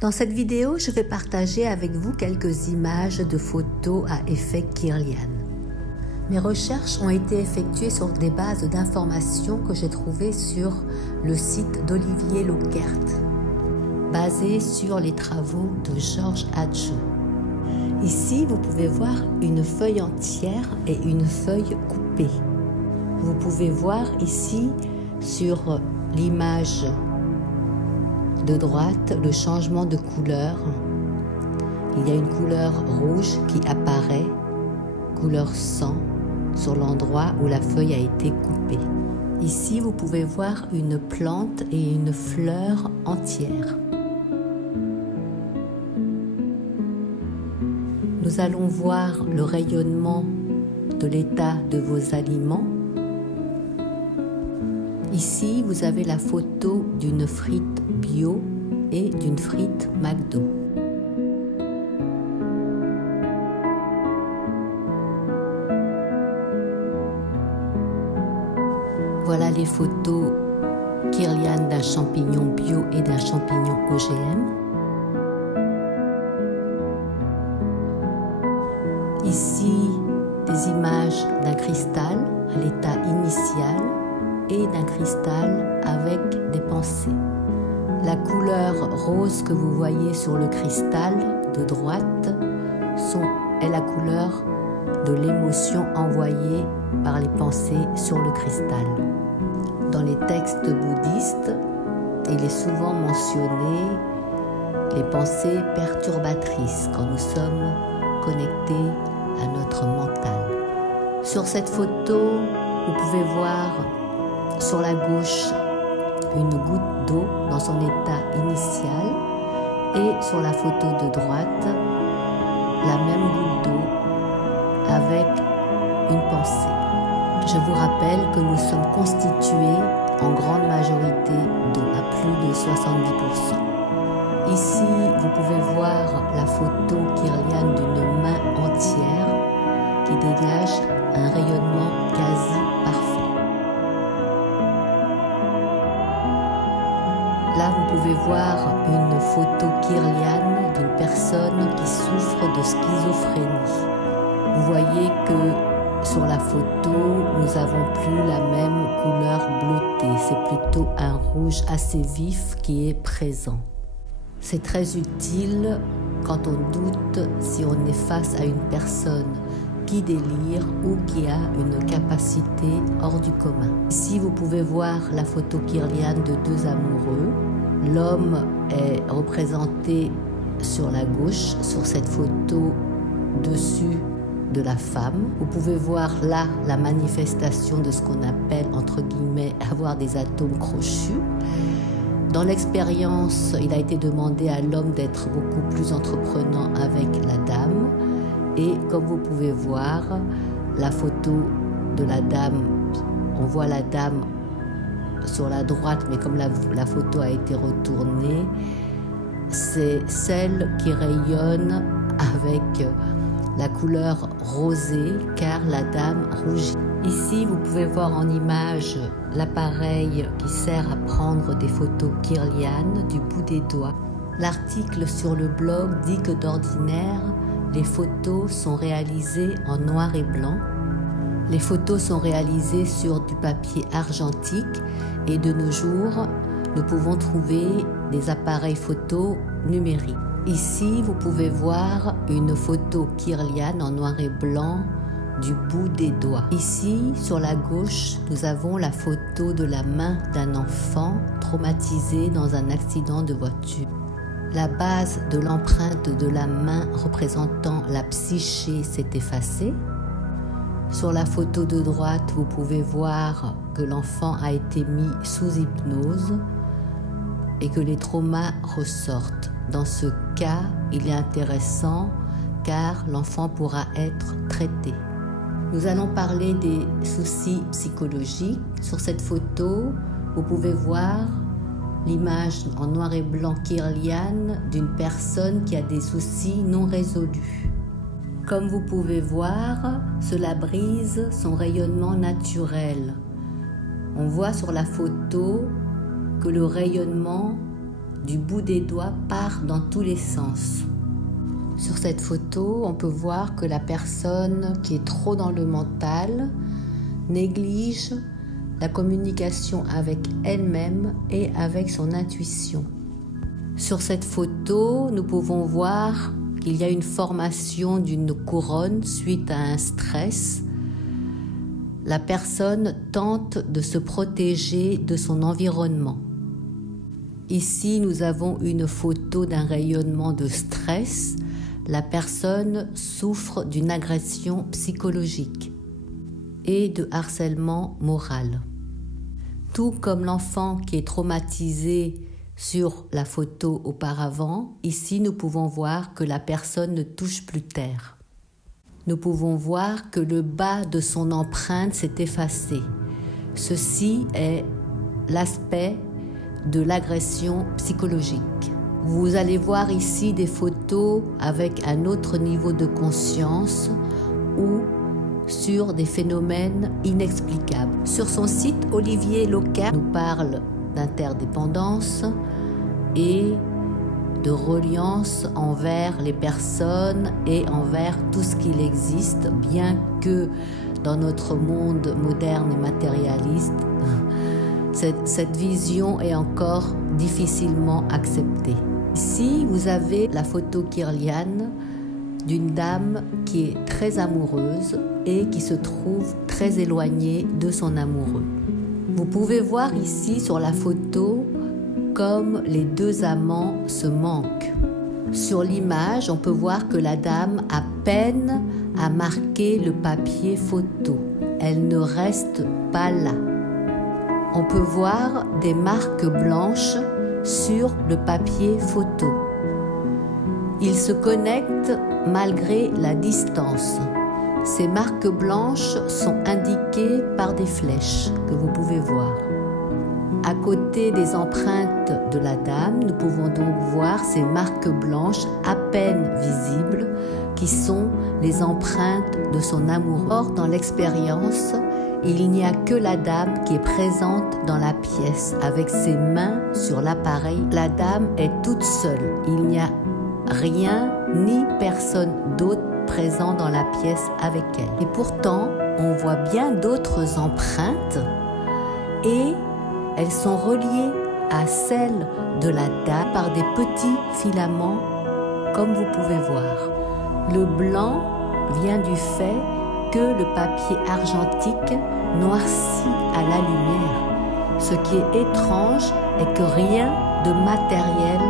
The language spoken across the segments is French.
Dans cette vidéo, je vais partager avec vous quelques images de photos à effet Kirlian. Mes recherches ont été effectuées sur des bases d'informations que j'ai trouvées sur le site d'Olivier Lockert, basé sur les travaux de Georges Hadjo. Ici, vous pouvez voir une feuille entière et une feuille coupée. Vous pouvez voir ici sur l'image de droite le changement de couleur. Il y a une couleur rouge qui apparaît, couleur sang, sur l'endroit où la feuille a été coupée. Ici, vous pouvez voir une plante et une fleur entière. Nous allons voir le rayonnement de l'état de vos aliments. Ici, vous avez la photo d'une frite bio et d'une frite McDo. Voilà les photos Kirlian d'un champignon bio et d'un champignon OGM. Ici, des images d'un cristal à l'état initial et d'un cristal avec des pensées. La couleur rose que vous voyez sur le cristal de droite est la couleur de l'émotion envoyée par les pensées sur le cristal. Dans les textes bouddhistes, il est souvent mentionné les pensées perturbatrices quand nous sommes connectés à notre mental. Sur cette photo, vous pouvez voir sur la gauche une goutte d'eau dans son état initial et sur la photo de droite la même goutte d'eau avec une pensée. Je vous rappelle que nous sommes constitués en grande majorité d'eau, à plus de 70%. Ici, vous pouvez voir la photo Kirlian d'une main entière qui dégage un rayonnement quasi parfait. Là, vous pouvez voir une photo Kirlian d'une personne qui souffre de schizophrénie. Vous voyez que sur la photo, nous n'avons plus la même couleur bleutée. C'est plutôt un rouge assez vif qui est présent. C'est très utile quand on doute si on est face à une personne qui délire ou qui a une capacité hors du commun. Ici, vous pouvez voir la photo Kirlian de deux amoureux. L'homme est représenté sur la gauche, sur cette photo dessus de la femme. Vous pouvez voir là la manifestation de ce qu'on appelle, entre guillemets, avoir des atomes crochus. Dans l'expérience, il a été demandé à l'homme d'être beaucoup plus entreprenant avec la dame. Et comme vous pouvez voir, la photo de la dame, on voit la dame sur la droite, mais comme la photo a été retournée, c'est celle qui rayonne avec la couleur rosée, car la dame rougit. Ici, vous pouvez voir en image l'appareil qui sert à prendre des photos Kirlian du bout des doigts. L'article sur le blog dit que d'ordinaire, les photos sont réalisées en noir et blanc. Les photos sont réalisées sur du papier argentique et de nos jours, nous pouvons trouver des appareils photo numériques. Ici, vous pouvez voir une photo Kirlian en noir et blanc du bout des doigts. Ici, sur la gauche, nous avons la photo de la main d'un enfant traumatisé dans un accident de voiture. La base de l'empreinte de la main représentant la psyché s'est effacée. Sur la photo de droite, vous pouvez voir que l'enfant a été mis sous hypnose et que les traumas ressortent. Dans ce cas, il est intéressant car l'enfant pourra être traité. Nous allons parler des soucis psychologiques. Sur cette photo, vous pouvez voir l'image en noir et blanc Kirlian d'une personne qui a des soucis non résolus. Comme vous pouvez voir, cela brise son rayonnement naturel. On voit sur la photo que le rayonnement du bout des doigts part dans tous les sens. Sur cette photo, on peut voir que la personne qui est trop dans le mental néglige la communication avec elle-même et avec son intuition. Sur cette photo, nous pouvons voir qu'il y a une formation d'une couronne suite à un stress. La personne tente de se protéger de son environnement. Ici, nous avons une photo d'un rayonnement de stress. La personne souffre d'une agression psychologique et de harcèlement moral. Tout comme l'enfant qui est traumatisé sur la photo auparavant, ici nous pouvons voir que la personne ne touche plus terre. Nous pouvons voir que le bas de son empreinte s'est effacé. Ceci est l'aspect de l'agression psychologique. Vous allez voir ici des photos avec un autre niveau de conscience ou sur des phénomènes inexplicables. Sur son site, Olivier Loquer nous parle d'interdépendance et de reliance envers les personnes et envers tout ce qu'il existe, bien que dans notre monde moderne et matérialiste, cette vision est encore difficilement acceptée. Ici, vous avez la photo Kirlian d'une dame qui est très amoureuse et qui se trouve très éloignée de son amoureux. Vous pouvez voir ici sur la photo comme les deux amants se manquent. Sur l'image, on peut voir que la dame a peine à marquer le papier photo. Elle ne reste pas là. On peut voir des marques blanches sur le papier photo. Ils se connectent malgré la distance. Ces marques blanches sont indiquées par des flèches que vous pouvez voir. À côté des empreintes de la dame, nous pouvons donc voir ces marques blanches à peine visibles qui sont les empreintes de son amoureux. Or, dans l'expérience, il n'y a que la dame qui est présente dans la pièce avec ses mains sur l'appareil. La dame est toute seule. Il n'y a rien ni personne d'autre présent dans la pièce avec elle. Et pourtant, on voit bien d'autres empreintes et elles sont reliées à celles de la dame par des petits filaments, comme vous pouvez voir. Le blanc vient du fait que le papier argentique noircit à la lumière. Ce qui est étrange est que rien de matériel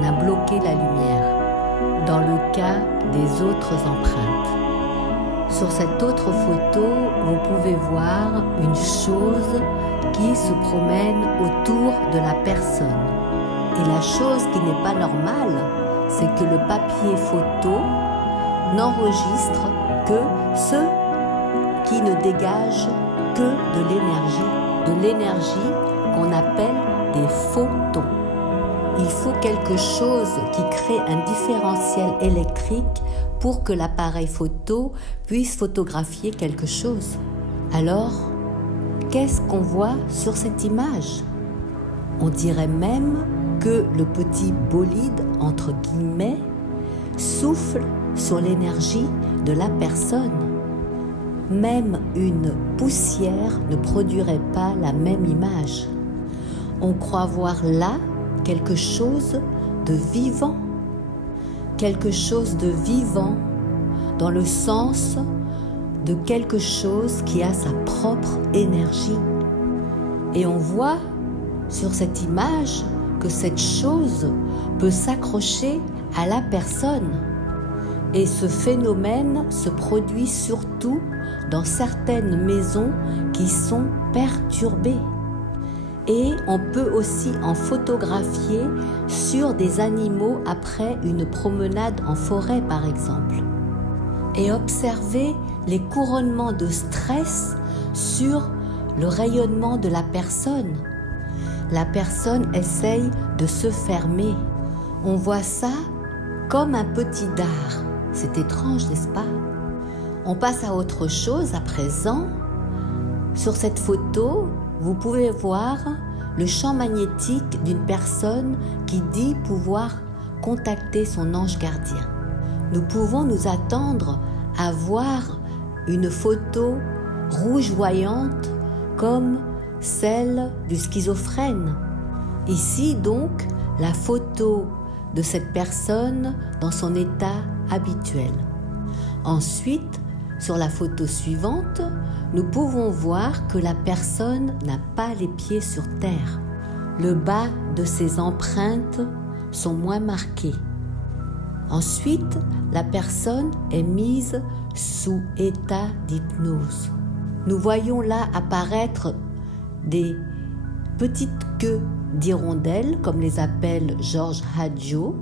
n'a bloqué la lumière, dans le cas des autres empreintes. Sur cette autre photo, vous pouvez voir une chose qui se promène autour de la personne. Et la chose qui n'est pas normale, c'est que le papier photo n'enregistre que ce qui ne dégage que de l'énergie qu'on appelle des photons. Il faut quelque chose qui crée un différentiel électrique pour que l'appareil photo puisse photographier quelque chose. Alors, qu'est-ce qu'on voit sur cette image? On dirait même que le petit bolide, entre guillemets, souffle sur l'énergie de la personne. Même une poussière ne produirait pas la même image. On croit voir là quelque chose de vivant. Quelque chose de vivant dans le sens de quelque chose qui a sa propre énergie. Et on voit sur cette image que cette chose peut s'accrocher à la personne. Et ce phénomène se produit surtout dans certaines maisons qui sont perturbées. Et on peut aussi en photographier sur des animaux après une promenade en forêt par exemple. Et observer les couronnements de stress sur le rayonnement de la personne. La personne essaye de se fermer. On voit ça comme un petit dard. C'est étrange, n'est-ce pas? On passe à autre chose à présent. Sur cette photo, vous pouvez voir le champ magnétique d'une personne qui dit pouvoir contacter son ange gardien. Nous pouvons nous attendre à voir une photo rougeoyante comme celle du schizophrène. Ici donc, la photo de cette personne dans son état habituel. Ensuite, sur la photo suivante, nous pouvons voir que la personne n'a pas les pieds sur terre. Le bas de ses empreintes sont moins marqués. Ensuite, la personne est mise sous état d'hypnose. Nous voyons là apparaître des petites queues d'hirondelles, comme les appelle George Hadjo,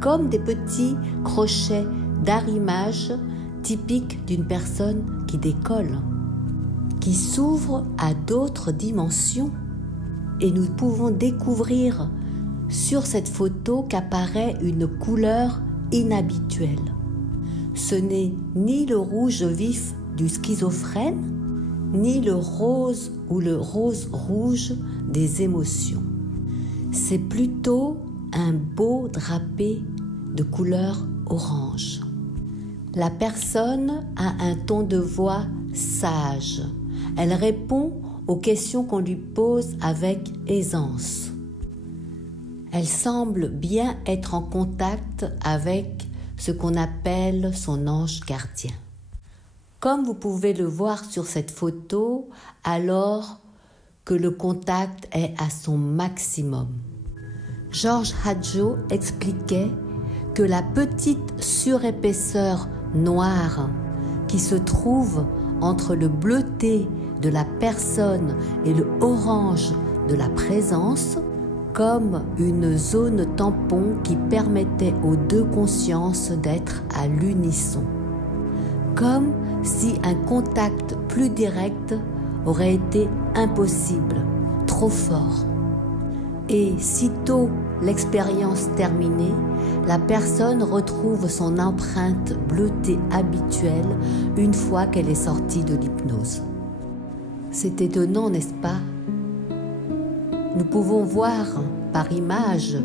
comme des petits crochets d'arrimage typiques d'une personne qui décolle, qui s'ouvre à d'autres dimensions. Et nous pouvons découvrir sur cette photo qu'apparaît une couleur inhabituelle. Ce n'est ni le rouge vif du schizophrène, ni le rose ou le rose rouge des émotions. C'est plutôt un beau drapé de couleur orange. La personne a un ton de voix sage. Elle répond aux questions qu'on lui pose avec aisance. Elle semble bien être en contact avec ce qu'on appelle son ange gardien. Comme vous pouvez le voir sur cette photo, alors que le contact est à son maximum. George Hadjo expliquait que la petite surépaisseur noire qui se trouve entre le bleuté de la personne et le orange de la présence, comme une zone tampon qui permettait aux deux consciences d'être à l'unisson. Comme si un contact plus direct aurait été impossible, trop fort. Et sitôt l'expérience terminée, la personne retrouve son empreinte bleutée habituelle une fois qu'elle est sortie de l'hypnose. C'est étonnant, n'est-ce pas? Nous pouvons voir par image,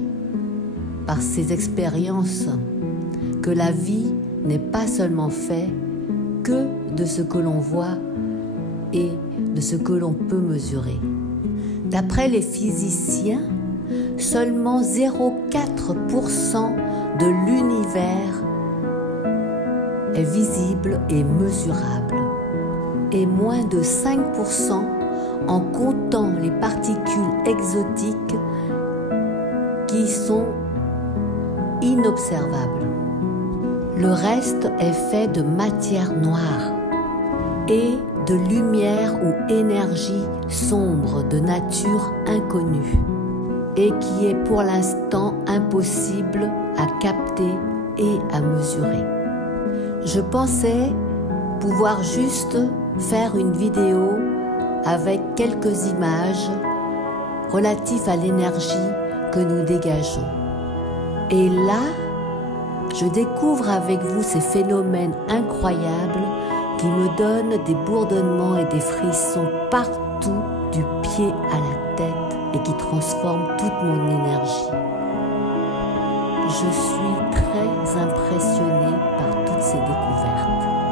par ces expériences, que la vie n'est pas seulement faite que de ce que l'on voit et de ce que l'on peut mesurer. D'après les physiciens, seulement 0,4% de l'univers est visible et mesurable, et moins de 5% en comptant les particules exotiques qui sont inobservables. Le reste est fait de matière noire et de lumière ou énergie sombre de nature inconnue et qui est pour l'instant impossible à capter et à mesurer. Je pensais pouvoir juste faire une vidéo avec quelques images relatives à l'énergie que nous dégageons. Et là, je découvre avec vous ces phénomènes incroyables qui me donnent des bourdonnements et des frissons partout du pied à la tête et qui transforment toute mon énergie. Je suis très impressionnée par toutes ces découvertes.